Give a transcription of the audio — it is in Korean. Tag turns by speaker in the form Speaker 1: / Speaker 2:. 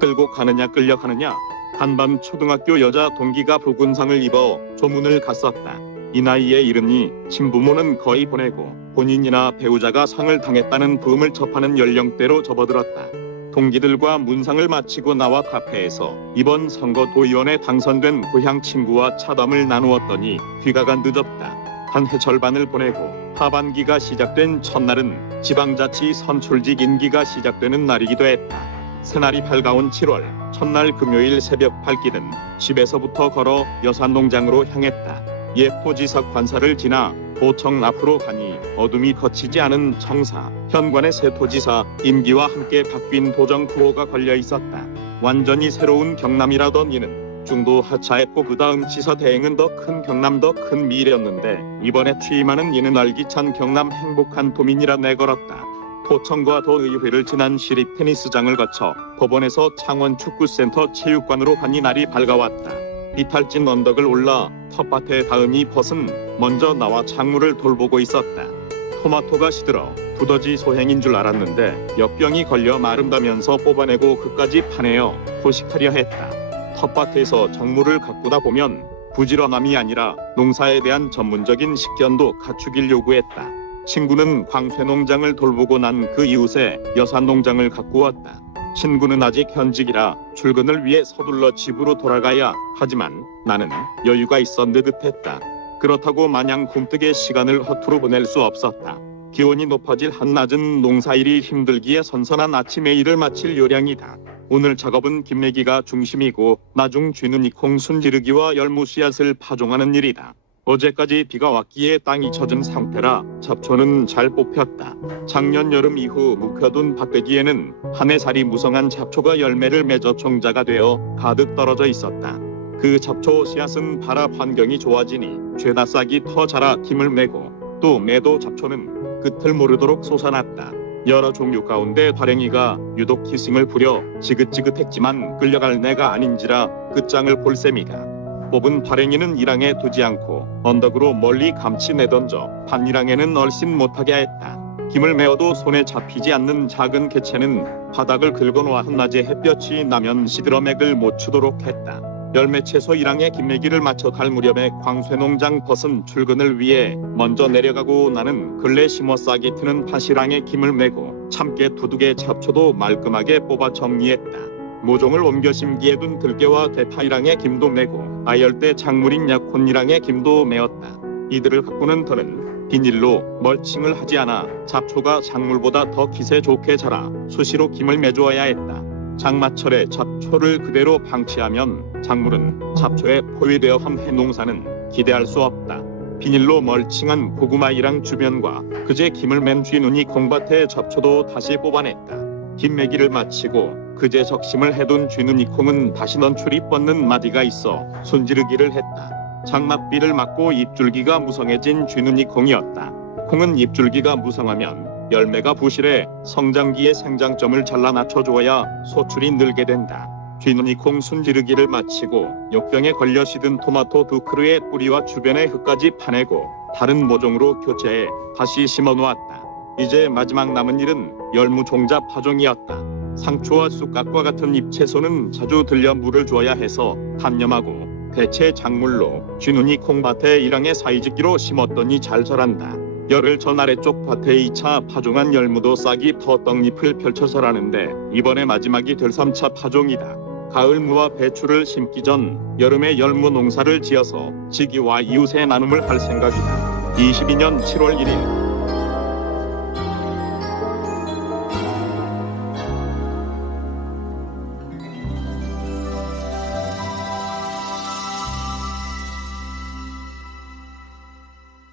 Speaker 1: 끌고 가느냐 끌려가느냐 한밤 초등학교 여자 동기가 붉은상을 입어 조문을 갔었다. 이 나이에 이르니 친부모는 거의 보내고 본인이나 배우자가 상을 당했다는 부음을 접하는 연령대로 접어들었다. 동기들과 문상을 마치고 나와 카페에서 이번 선거 도의원에 당선된 고향 친구와 차담을 나누었더니 귀가가 늦었다. 한 해 절반을 보내고 하반기가 시작된 첫날은 지방자치 선출직 임기가 시작되는 날이기도 했다. 새날이 밝아온 7월 첫날 금요일 새벽 밝기는 집에서부터 걸어 여산농장으로 향했다. 예포지사 관사를 지나 도청 앞으로 가니 어둠이 거치지 않은 청사 현관의 새 토지사 임기와 함께 바뀐 도정 구호가 걸려 있었다. 완전히 새로운 경남이라던 이는 중도 하차했고 그 다음 지사 대행은 더 큰 경남 더 큰 미래였는데 이번에 취임하는 이는 알기찬 경남 행복한 도민이라 내걸었다. 도청과 도의회를 지난 시립 테니스장을 거쳐 법원에서 창원 축구센터 체육관으로 가니 날이 밝아왔다. 이탈진 언덕을 올라 텃밭에 닿으니 벗은 먼저 나와 작물을 돌보고 있었다. 토마토가 시들어 두더지 소행인 줄 알았는데 역병이 걸려 마른다면서 뽑아내고 그까지 파내어 포식하려 했다. 텃밭에서 작물을 가꾸다 보면 부지런함이 아니라 농사에 대한 전문적인 식견도 갖추길 요구했다. 친구는 광쇠 농장을 돌보고 난 그 이웃에 여산 농장을 가꾸었다. 친구는 아직 현직이라 출근을 위해 서둘러 집으로 돌아가야 하지만 나는 여유가 있어 느긋했다. 그렇다고 마냥 굼뜨게 시간을 허투루 보낼 수 없었다. 기온이 높아질 한낮은 농사일이 힘들기에 선선한 아침에 일을 마칠 요량이다. 오늘 작업은 김매기가 중심이고 나중 쥐는 이콩 순 지르기와 열무 씨앗을 파종하는 일이다. 어제까지 비가 왔기에 땅이 젖은 상태라 잡초는 잘 뽑혔다. 작년 여름 이후 묵혀둔 밭대기에는 한 해 살이 무성한 잡초가 열매를 맺어 종자가 되어 가득 떨어져 있었다. 그 잡초 씨앗은 발압 환경이 좋아지니 죄다 싹이 터 자라 김을 메고 또 매도 잡초는 끝을 모르도록 솟아났다. 여러 종류 가운데 다랭이가 유독 기승을 부려 지긋지긋했지만 끌려갈 내가 아닌지라 끝장을 볼 셈이다. 뽑은 발행이는 일항에 두지 않고 언덕으로 멀리 감치 내던져 반일항에는 얼씬 못하게 했다. 김을 메어도 손에 잡히지 않는 작은 개체는 바닥을 긁어놓아 한낮에 햇볕이 나면 시들어 맥을 못 추도록 했다. 열매 채소 일항에 김매기를 맞춰 갈 무렵에 광쇠농장 벗은 출근을 위해 먼저 내려가고 나는 근래 심어 싹이 트는 파시랑에 김을 메고 참깨 두둑의 잡초도 말끔하게 뽑아 정리했다. 모종을 옮겨 심기에 둔 들깨와 대파이랑의 김도 메고 아열대 작물인 약혼이랑의 김도 메었다. 이들을 가꾸는 터는 비닐로 멀칭을 하지 않아 잡초가 작물보다 더 기세 좋게 자라 수시로 김을 매주어야 했다. 장마철에 잡초를 그대로 방치하면 작물은 잡초에 포위되어 함해 농사는 기대할 수 없다. 비닐로 멀칭한 고구마이랑 주변과 그제 김을 맨 쥐눈이 콩밭에 잡초도 다시 뽑아냈다. 김매기를 마치고 그제 적심을 해둔 쥐눈이 콩은 다시 넌출이 뻗는 마디가 있어 손지르기를 했다. 장맛비를 맞고 잎줄기가 무성해진 쥐눈이 콩이었다. 콩은 잎줄기가 무성하면 열매가 부실해 성장기의 생장점을 잘라 낮춰주어야 소출이 늘게 된다. 쥐눈이 콩 순지르기를 마치고 역병에 걸려 시든 토마토 두 그루의 뿌리와 주변의 흙까지 파내고 다른 모종으로 교체해 다시 심어 놓았다. 이제 마지막 남은 일은 열무 종자 파종이었다. 상추와 쑥갓과 같은 잎채소는 자주 들려 물을 줘야 해서 단념하고 대체 작물로 쥐눈이 콩밭에 일항의 사이즈기로 심었더니 잘 자란다. 열흘 전 아래쪽 밭에 2차 파종한 열무도 싹이 터 떡잎을 펼쳐서라는데 이번에 마지막이 될 3차 파종이다. 가을 무와 배추를 심기 전 여름에 열무 농사를 지어서 지기와 이웃에 나눔을 할 생각이다. 22년 7월 1일